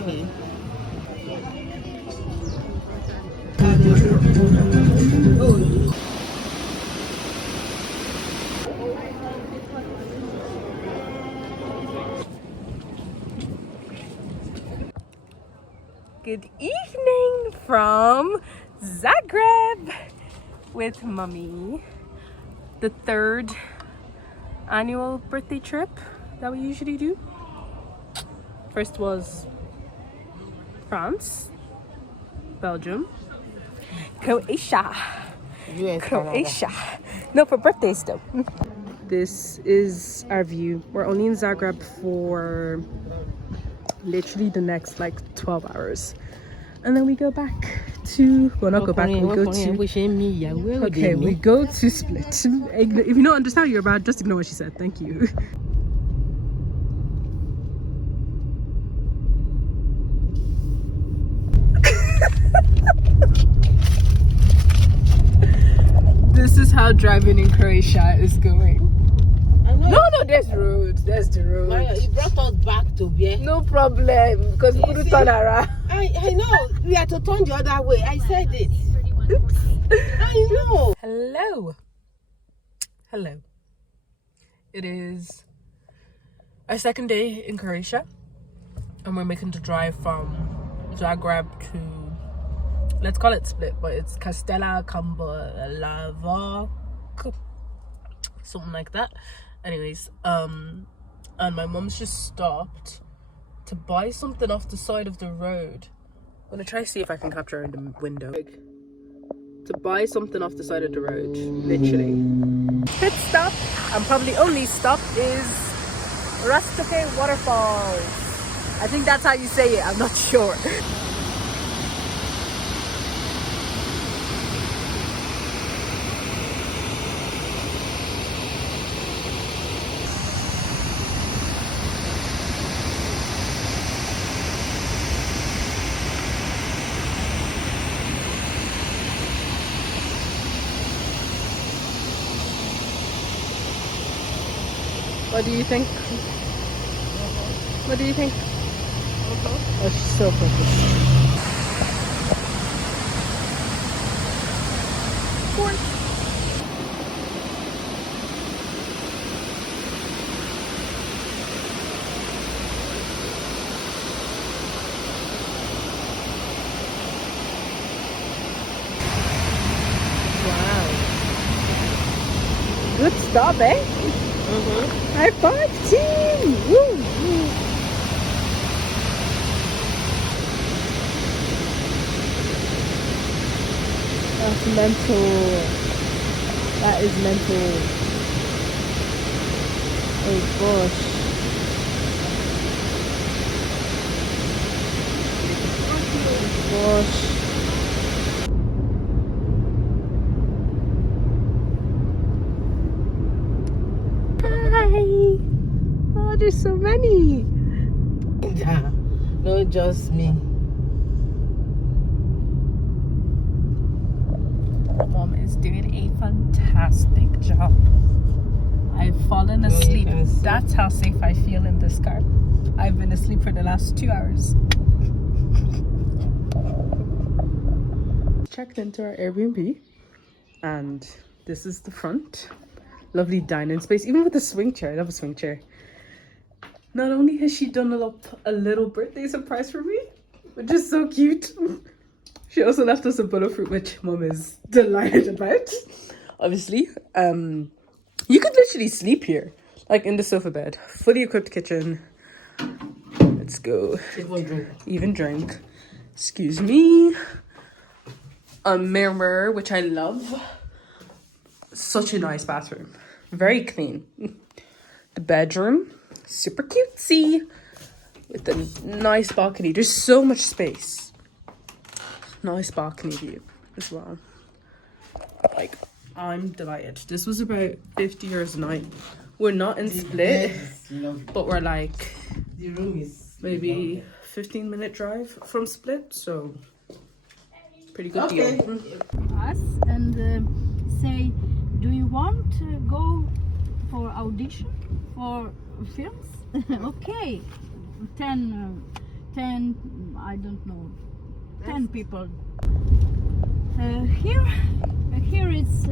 Okay. Good evening from Zagreb with Mummy. The third annual birthday trip that we usually do. First was France, Belgium, Croatia. US, Croatia. No, for birthdays though. This is our view. We're only in Zagreb for literally the next like 12 hours. And then we go back to, well, not go back, we go to, okay, we go to Split. If you don't understand what you're about, just ignore what she said. Thank you. This is how driving in Croatia is going. No, there's road. There's the road. Maya, it brought us back to where? No problem, because we couldn't turn around. I know. We had to turn the other way. I said it. Oops. I know. Hello. Hello. It is our second day in Croatia, and we're making the drive from Zagreb to, let's call it Split, but it's Castella Lava, something like that. Anyways, and my mom's just stopped to buy something off the side of the road. I'm gonna try to see if I can capture her in the window. To buy something off the side of the road, literally. Pit stop, and probably only stop, is Rastoke Waterfalls. I think that's how you say it, I'm not sure. What do you think? What do you think? Oh, she's so focused. Wow. Good stop, eh? High five, team! Woo! That's mental. That is mental. Oh gosh. Oh gosh. Oh, there's so many. Yeah, not just me. Mom is doing a fantastic job. I've fallen asleep. That's how safe I feel in this car. I've been asleep for the last 2 hours. Checked into our Airbnb, and this is the front. Lovely dining space, even with the swing chair. I love a swing chair. Not only has she done a little birthday surprise for me, which is so cute, she also left us a bowl of fruit, which Mom is delighted about. Obviously, you could literally sleep here, like in the sofa bed. Fully equipped kitchen. Let's go. Even drink. Excuse me. A mirror, which I love. Such a nice bathroom. Very clean. The bedroom, super cutesy, with a nice balcony. There's so much space. Nice balcony view as well. Like, I'm delighted. This was about 50 euros a night. We're not in Split, but we're like maybe 15-minute drive from Split, so pretty good deal. Us and say, do you want to go for audition for films? Okay, 10 10, I don't know, 10 people. Here is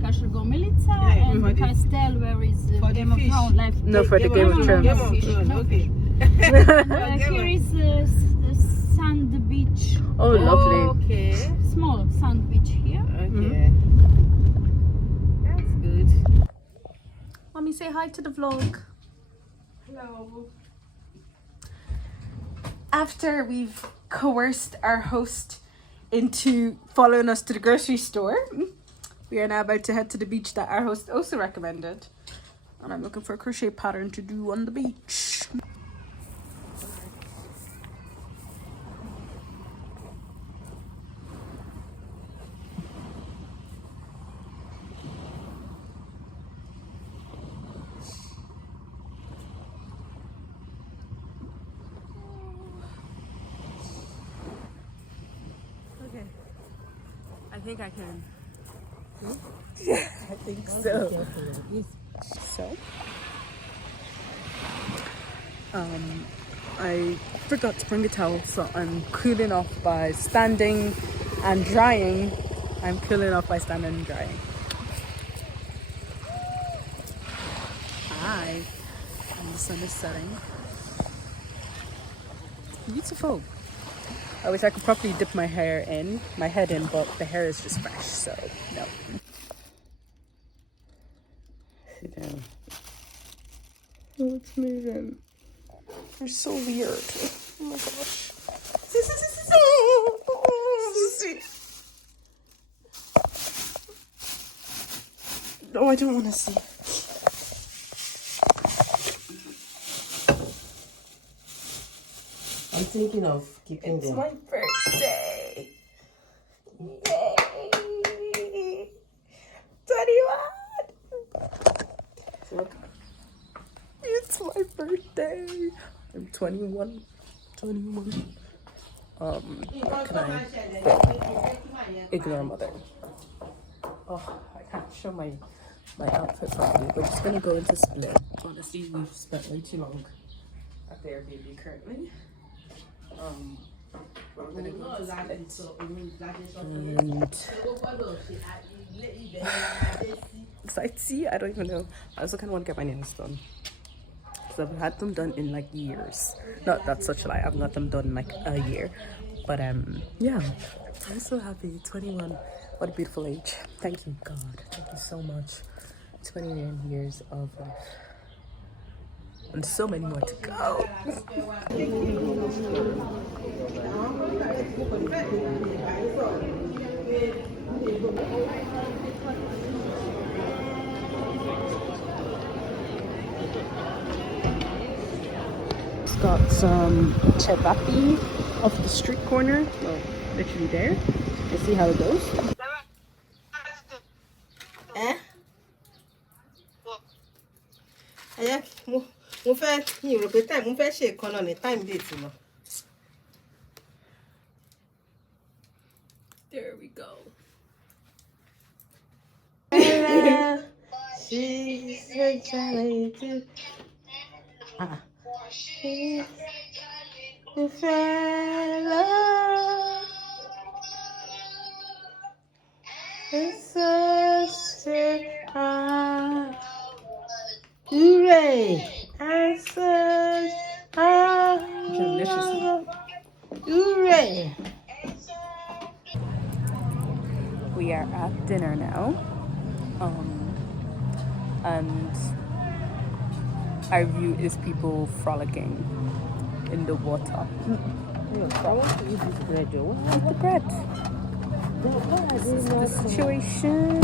Kashergomilica and the castle where is Game of Thrones left. No, for the Game of Thrones. Game of Thrones, okay. Here is sand beach. Oh, lovely. Okay. Small sand beach here. Okay. That's good. Mommy, say hi to the vlog. Hello. After we've coerced our host into following us to the grocery store, we are now about to head to the beach that our host also recommended. And I'm looking for a crochet pattern to do on the beach. Okay, I think I can. Yeah, I think so. So, I forgot to bring a towel, so I'm cooling off by standing and drying. I'm cooling off by standing and drying. Hi, and the sun is setting. Beautiful. I wish I could properly dip my head in, but the hair is just fresh, so no. Sit down. Oh, it's moving. You're so weird. Oh my gosh. No, I don't want to see. I'm thinking of keeping It's them. my birthday. Yay! 21. It's my birthday. I'm 21. 21. Can I ignore mother? Oh, I can't show my outfit properly. We're just gonna go into split. Honestly, we've spent way too long at the Airbnb currently. We're gonna go to and sightsee. I don't even know. I also kind of want to get my nails done because I've had them done in like years. Not that's such a lie. I've got them done in like a year, but yeah. I'm so happy. 21. What a beautiful age. Thank you, God. Thank you so much. 29 years of life. And so many more to go. It's got some cevapi off the street corner. Well, literally there. Let's see how it goes. Mo fẹ́ mi rò pé time mo fẹ́ ṣe ìkan náà ní time date lọ. There we go. She's a jelly too. She's a fellow. It's so sick. Hooray! I'm so Delicious. Hooray! We are at dinner now. And our view is people frolicking in the water. I want to eat this bread. Eat the bread. This is the situation.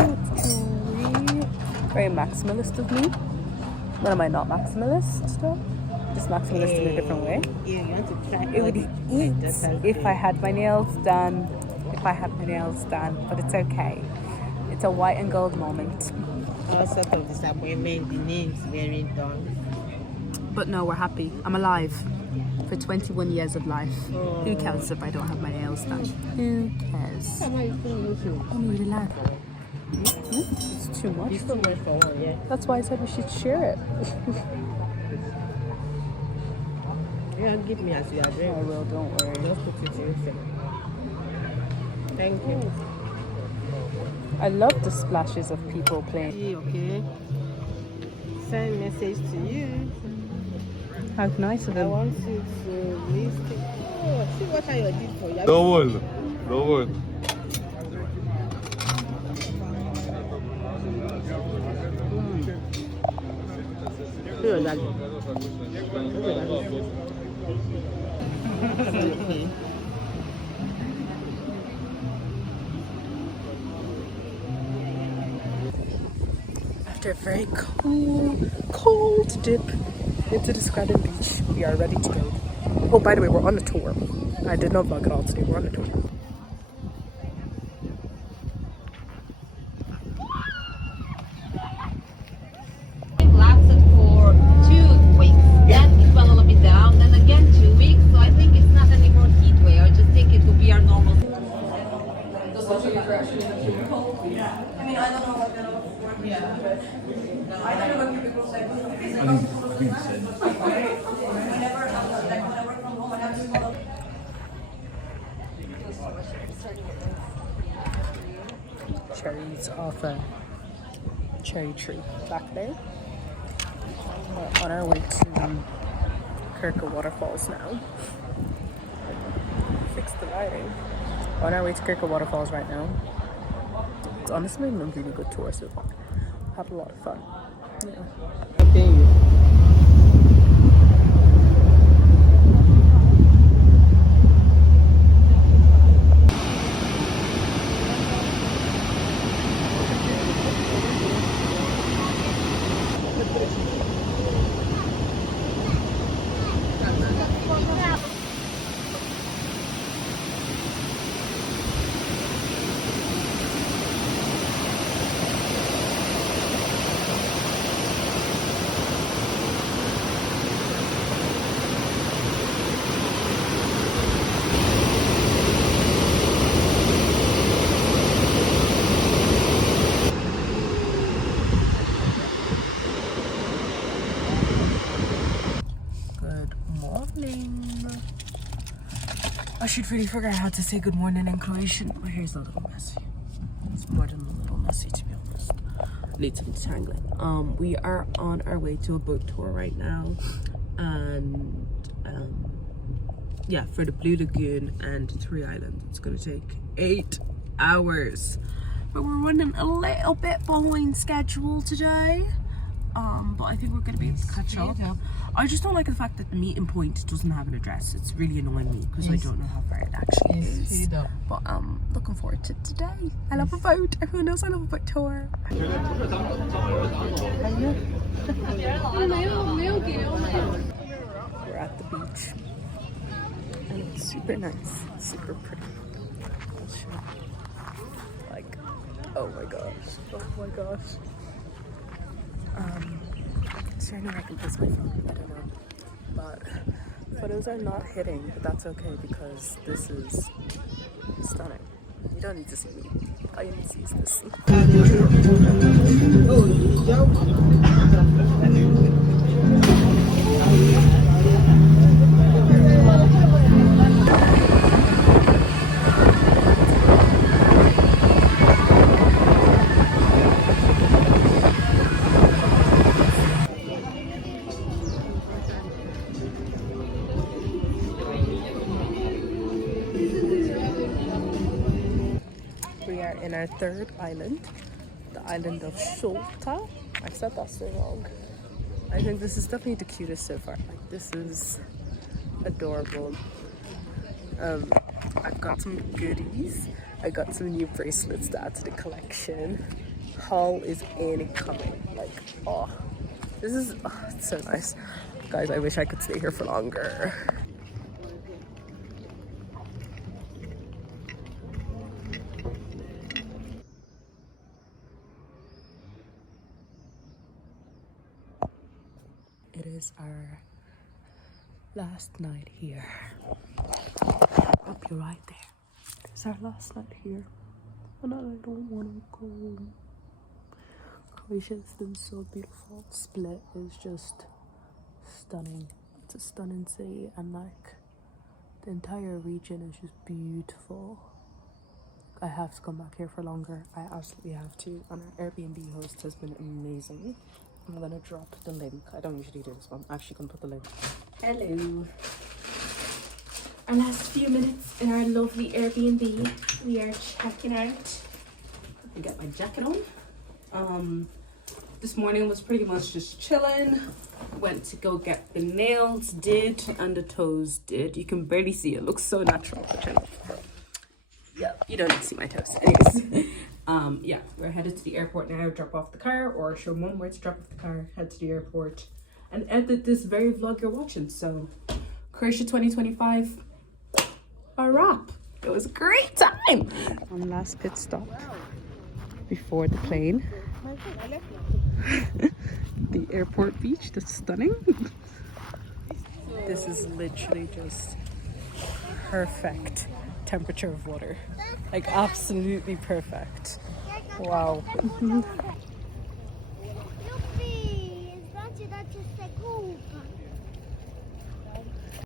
Very maximalist of me. When am I not maximalist though? Just maximalist in a different way. Yeah, you want to try. It would eat if I had my nails done. But it's okay. It's a white and gold moment. All sort of disappointment, the name's very done. But no, we're happy. I'm alive for 21 years of life. Oh. Who cares if I don't have my nails done? Who cares? How are you feeling? I'm really loud. It's too much. You still went for one, yeah? That's why I said we should share it. Yeah, give me as you are I doing. will, don't worry. Just put it inside. Thank you. I love the splashes of people playing. Okay. Send message to you. How nice of I them. want you to listen. Oh, see what I did for you. No one. No one. Here, Daddy. Okay. After a very cold dip into the Scranton beach, we are ready to go. Oh, by the way, we're on a tour. I did not vlog at all today. We're on a tour. Lasted for 2 weeks. Then it went a little bit down. Then again 2 weeks. So I think it's not anymore heat wave. I just think it will be our normal. Cherries off a cherry tree back there. We're on our way to Krka waterfalls now. Fix the lighting. On our way to Krka waterfalls right now. It's honestly been a really good tour so far. Had a lot of fun. Yeah. Okay. Good morning. I should really figure out how to say good morning in Croatian. My hair's a little messy. It's more than a little messy, to be honest. Needs some detangling. We are on our way to a boat tour right now, and yeah, for the Blue Lagoon and 3 islands. It's gonna take 8 hours, but we're running a little bit behind schedule today. But I think we're gonna be able to catch up. I just don't like the fact that the meeting point doesn't have an address. It's really annoying me because I don't know how far it actually is. But looking forward to today. I love a boat. Everyone knows I love a boat tour. We're at the beach, and it's super nice, super pretty. I'll show you. Like, oh my gosh, oh my gosh. Starting to recognize my phone, I don't know. But photos are not hitting, but that's okay because this is stunning. You don't need to see me. All you need to see is this. We are in our 3rd island, the island of Solta. I said that so wrong. I think this is definitely the cutest so far. Like, this is adorable. I've got some goodies. I got some new bracelets to add to the collection. Haul is incoming. Like, oh, this is it's so nice. Guys, I wish I could stay here for longer. It is our last night here. Up you're right there. It's our last night here. And I don't want to go home. Croatia has been so beautiful. Split is just stunning. It's a stunning city, and like the entire region is just beautiful. I have to come back here for longer. I absolutely have to. And our Airbnb host has been amazing. I'm gonna drop the link. I don't usually do this, but I'm actually gonna put the link. Hello. Our last few minutes in our lovely Airbnb. We are checking out. I got my jacket on. This morning was pretty much just chilling. Went to go get the nails did and the toes did. You can barely see it. Looks so natural. Yeah, you don't need to see my toes. Anyways, yeah, we're headed to the airport now. Drop off the car, or show mum where to drop off the car. Head to the airport and edit this very vlog you're watching. So, Croatia 2025, a wrap. It was a great time. One last pit stop before the plane. The airport beach, that's stunning. This is literally just perfect temperature of water, like absolutely perfect. Wow.